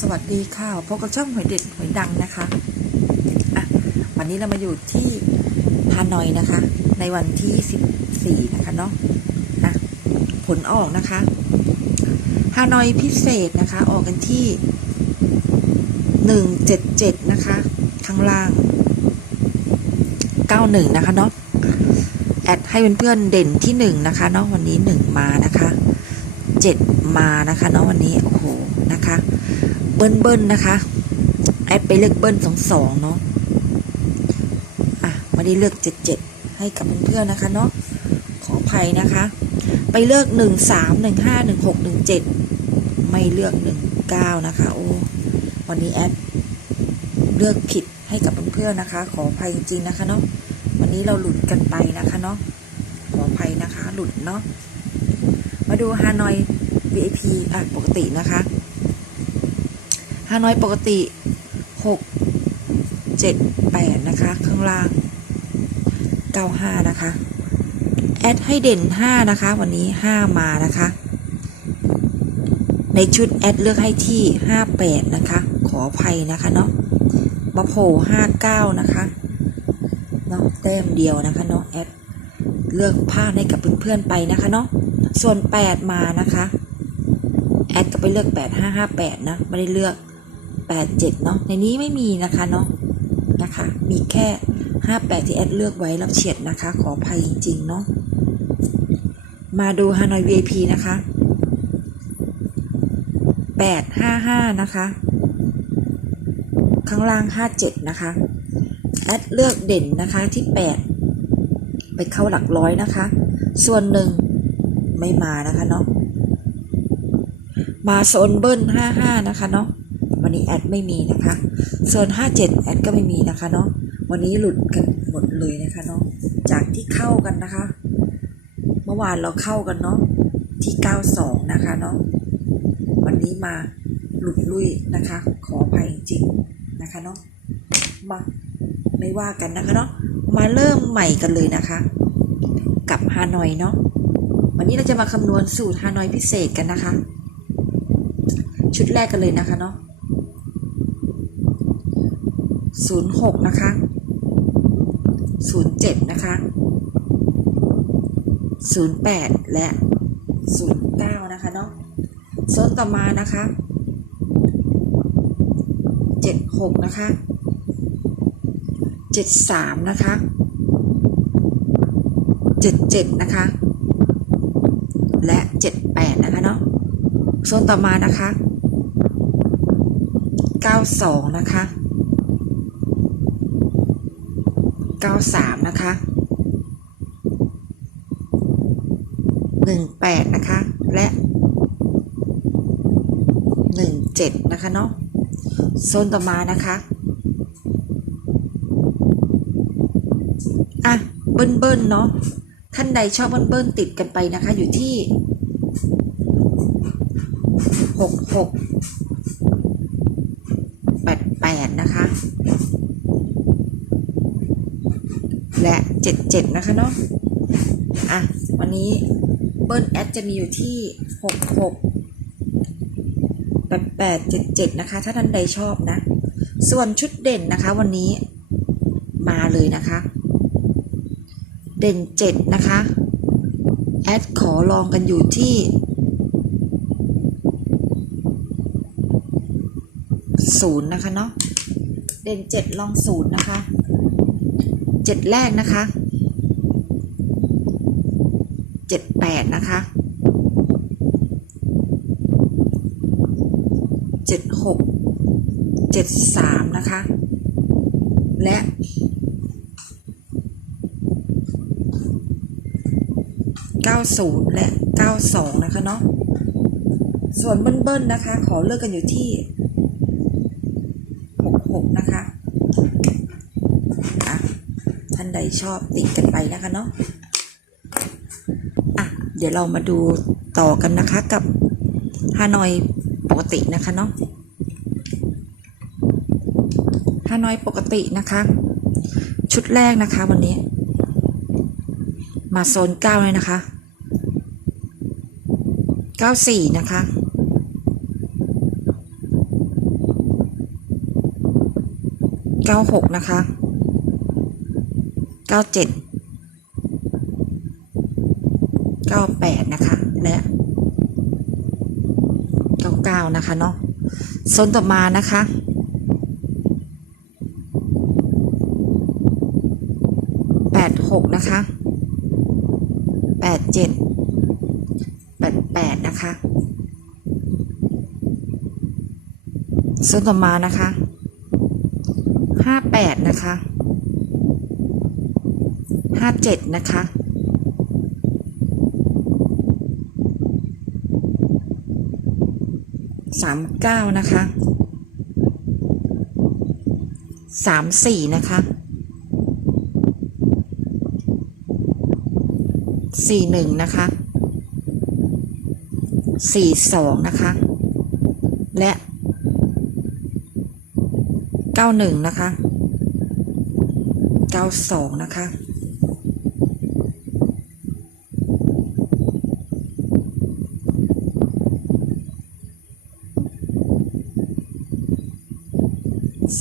สวัสดีค่ะพบกับช่องหวยเด็ดหวยดังนะคะอะวันนี้เรามาอยู่ที่ฮานอยนะคะ ในวันที่14นะคะเนาะอะผลออกนะคะฮานอยพิเศษนะคะ ออกกันที่177นะคะข้างล่าง91นะคะเนาะแอดให้เพื่อนๆเด่นที่1นะคะเนาะวันนี้1มานะคะ7มานะคะเนาะวันนี้โอ้โหนะคะ บิ้ลเบิ้ลนะคะแอดไปเลือกเบิ้ลสองสองเนาะอะไม่ได้เลือกเจ็ดเจ็ดให้กับเพื่อนๆนะคะเนาะขออภัยนะคะ ไปเลือกหนึ่งสามหนึ่งห้าหนึ่งหกหนึ่งเจ็ดไม่เลือกหนึ่งเก้านะคะโอ้วันนี้แอดเลือกผิดให้กับเพื่อนๆนะคะ ขออภัยจริงๆนะคะเนาะวันนี้เราหลุดกันไปนะคะเนาะขออภัยนะคะ หลุดเนาะมาดูฮานอย VIP อะปกตินะคะ ฮานอยปกติหกเจ็ดแปดนะคะ ข้างล่างเก้าห้านะคะ แอดให้เด่นห้านะคะ วันนี้ห้ามานะคะ ในชุดแอดเลือกให้ที่ห้าแปดนะคะ ขออภัยนะคะเนาะมาโผล่ห้าเก้านะคะเนาะแต้มเดียวนะคะเนาะแอดเลือกพลาให้กับเพื่อนๆไปนะคะเนาะส่วนแปดมานะคะ แอดก็ไปเลือกแปดห้าห้าแปดนะ ไม่ได้เลือก แปดเจ็ดเนาะ ในนี้ไม่มีนะคะเนาะ นะคะ มีแค่ห้าแปดที่แอดเลือกไว้แล้วเฉียดนะคะ ขออภัยจริงๆเนาะ มาดูฮานอย VIP นะคะแปดห้าห้านะคะ ข้างล่างห้าเจ็ดนะคะ แอดเลือกเด่นนะคะที่แปดไปเข้าหลักร้อยนะคะ ส่วนหนึ่งไม่มานะคะเนาะ มาโซนเบิ้ลห้าห้านะคะเนาะ วันนี้แอดไม่มีนะคะส่วน57 แอดก็ไม่มีนะคะเนาะ วันนี้หลุดกันหมดเลยนะคะเนาะ จากที่เข้ากันนะคะ เมื่อวานเราเข้ากันเนาะที่ 92 นะคะเนาะ วันนี้มาหลุดลุยนะคะ ขออภัยจริงนะคะเนาะ มาไม่ว่ากันนะคะเนาะ มาเริ่มใหม่กันเลยนะคะ กับฮานอยเนาะ วันนี้เราจะมาคำนวณสูตรฮานอยพิเศษกันนะคะชุดแรกกันเลยนะคะเนาะ ศูนย์หกนะคะศูนย์เจ็ดนะคะศูนย์แปดและศูนย์เก้านะคะเนาะโซนต่อมานะคะเจ็ดหกนะคะเจ็ดสามนะคะเจ็ดเจ็ดนะคะ และเจ็ดแปดนะคะเนาะโซนต่อมานะคะเก้าสองนะคะ 93 นะคะ 18 นะคะ และ 17 นะคะเนาะโซนต่อมานะคะ อะ เบิ้ลเบิ้ลเนาะท่านใดชอบเบิ้ลเบิ้ลติดกันไปนะคะ อยู่ที่หกหก เจ็ดเจ็ดนะคะเนาะอะวันนี้เบิ้ลแอดจะมีอยู่ที่หกหกแปดแปดเจ็ดเจ็ดนะคะ ถ้าท่านใดชอบนะ ส่วนชุดเด่นนะคะ วันนี้มาเลยนะคะ เด่นเจ็ดนะคะแอดขอลองกันอยู่ที่ศูนย์นะคะเนาะเด่นเจ็ดลองศูนย์นะคะ เจ็ดแรกนะคะเจ็ดแปดนะคะเจ็ดหกเจ็ดสามนะคะ และเก้าศูนย์และเก้าสองนะคะเนาะส่วนเบิ้ลๆนะคะ ขอเลือกกันอยู่ที่หกหกนะคะ อะ ท่าน ใดชอบติดกันไปนะคะเนาะอะเดี๋ยวเรามาดูต่อกันนะคะกับฮานอยปกตินะคะเนาะฮานอยปกตินะคะ ชุดแรกนะคะวันนี้ มาโซนเก้าเลยนะคะเก้าสี่นะคะเก้าหกนะคะ เก้าเจ็ดเก้าแปดนะคะและเก้าเก้านะคะเนาะโซนต่อมานะคะแปดหกนะคะแปดเจ็ดแปดแปดนะคะโซนต่อมานะคะห้าแปดนะคะ ห้าเจ็ดนะคะสามเก้านะคะสามสี่นะคะสี่หนึ่งนะคะสี่สองนะคะ และเก้าหนึ่งนะคะเก้าสองนะคะ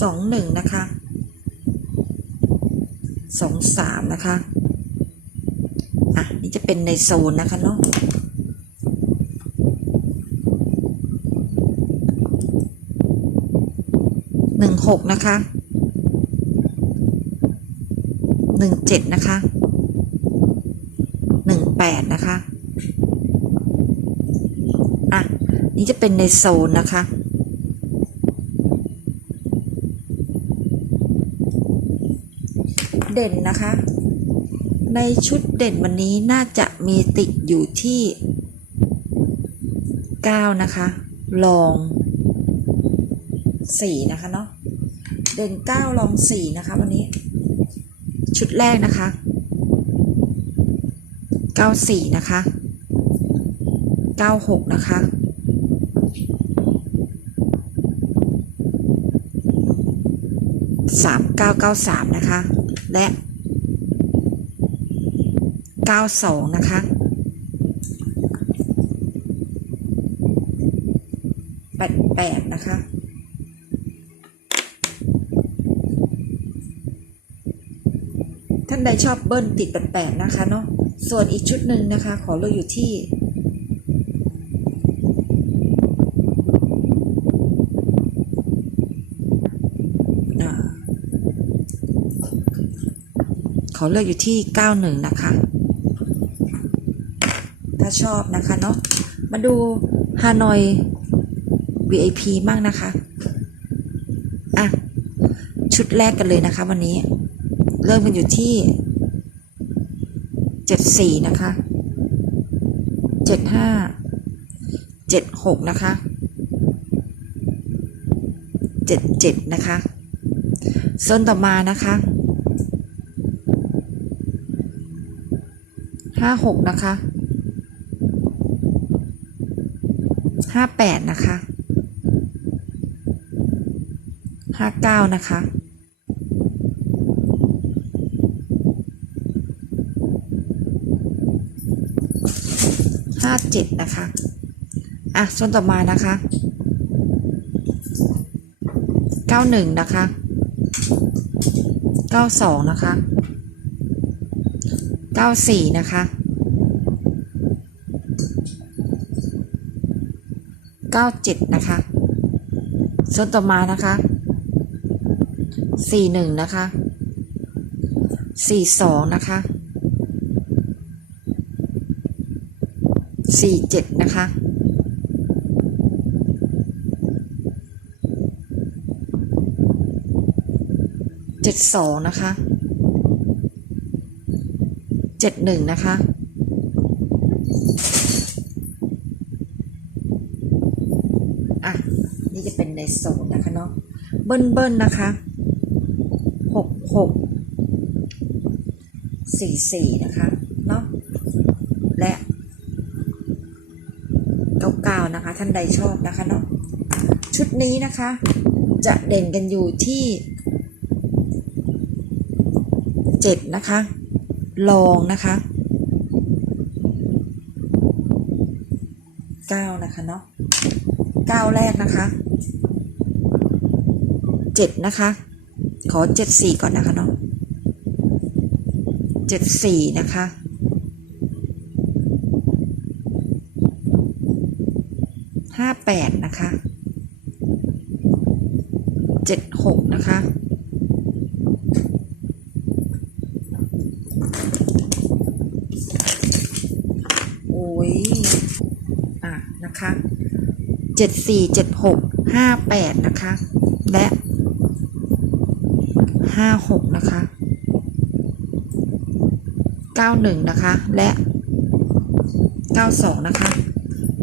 สองหนึ่งนะคะสองสามนะคะอะนี่จะเป็นในโซนนะคะเนาะหนึ่งหกนะคะหนึ่งเจ็ดนะคะหนึ่งแปดนะคะอะนี่จะเป็นในโซนนะคะ เด่นนะคะ ในชุดเด่นวันนี้น่าจะมีติดอยู่ที่ 9 นะคะ ลอง 4 นะคะเนาะ เด่น 9 ลอง 4 นะคะวันนี้ ชุดแรกนะคะ 94 นะคะ 96 นะคะ3993 นะคะ และ 92 นะคะ 88 นะคะท่านใดชอบเบิ้ลติด88นะคะเนาะ ส่วนอีกชุดหนึ่งนะคะ ขอเลือกอยู่ที่ อ่า ข อเลือกอยู่ที่ 91 นะคะ ถ้าชอบนะคะเนาะมาดูฮานอย VIP บ้างนะคะ อะ ชุดแรกกันเลยนะคะวันนี้ เริ่มกันอยู่ที่ 74 นะคะ 75 76 นะคะ 77 นะคะโซนต่อมานะคะ ห้าหกนะคะห้าแปดนะคะห้าเก้านะคะห้าเจ็ดนะคะ อะส่วนต่อมานะคะเก้าหนึ่งนะคะเก้าสองนะคะเก้าสี่นะคะ เก้าเจ็ดนะคะส่วนต่อมานะคะสี่หนึ่งนะคะสี่สองนะคะสี่เจ็ดนะคะเจ็ดสองนะคะเจ็ดหนึ่งนะคะอะ นี่จะเป็น ในโซนนะคะเนาะเบิ้ลเบิ้ลนะคะหกหกสี่สี่นะคะเนาะและเก้าเก้านะคะท่านใดชอบนะคะเนาะชุดนี้นะคะจะเด่นกันอยู่ที่เจ็ดนะคะลองนะคะเก้านะคะเนาะเก้าแรกนะคะ เจ็ดนะคะ ขอเจ็ดสี่ก่อนนะคะเนาะเจ็ดสี่นะคะห้าแปดนะคะเจ็ดหกนะคะโอ้ยอะนะคะเจ็ดสี่เจ็ดหกห้าแปดนะคะ และ ห้าหกนะคะเก้าหนึ่งนะคะและเก้าสองนะคะ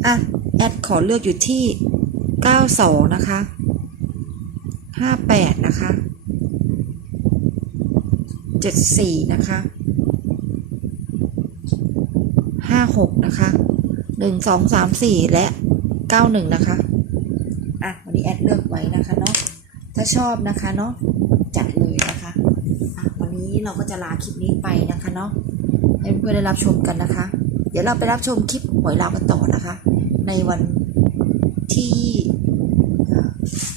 อะแอดขอเลือกอยู่ที่เก้าสองนะคะห้าแปดนะคะเจ็ดสี่นะคะห้าหกนะคะหนึ่งสองสามสี่และเก้าหนึ่งนะคะอะวันนี้แอดเลือกไว้นะคะเนาะถ้าชอบนะคะเนาะ จัดเลยนะคะ อะ วันนี้ เราก็จะลาคลิปนี้ไปนะคะเนาะให้เพื่อนได้รับชมกันนะคะ เดี๋ยวเราไปรับชมคลิปหวยลาวกันต่อนะคะ ในวันที่อ่า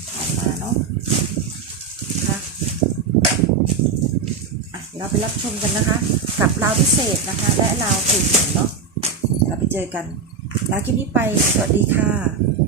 ผ่านมาเนาะนะคะอะเดี๋ยวเราไปรับชมกันนะคะ กับลาวพิเศษนะคะ และลาวสี่เนาะเราไปเจอกันลาคลิปนี้ไปสวัสดีค่ะ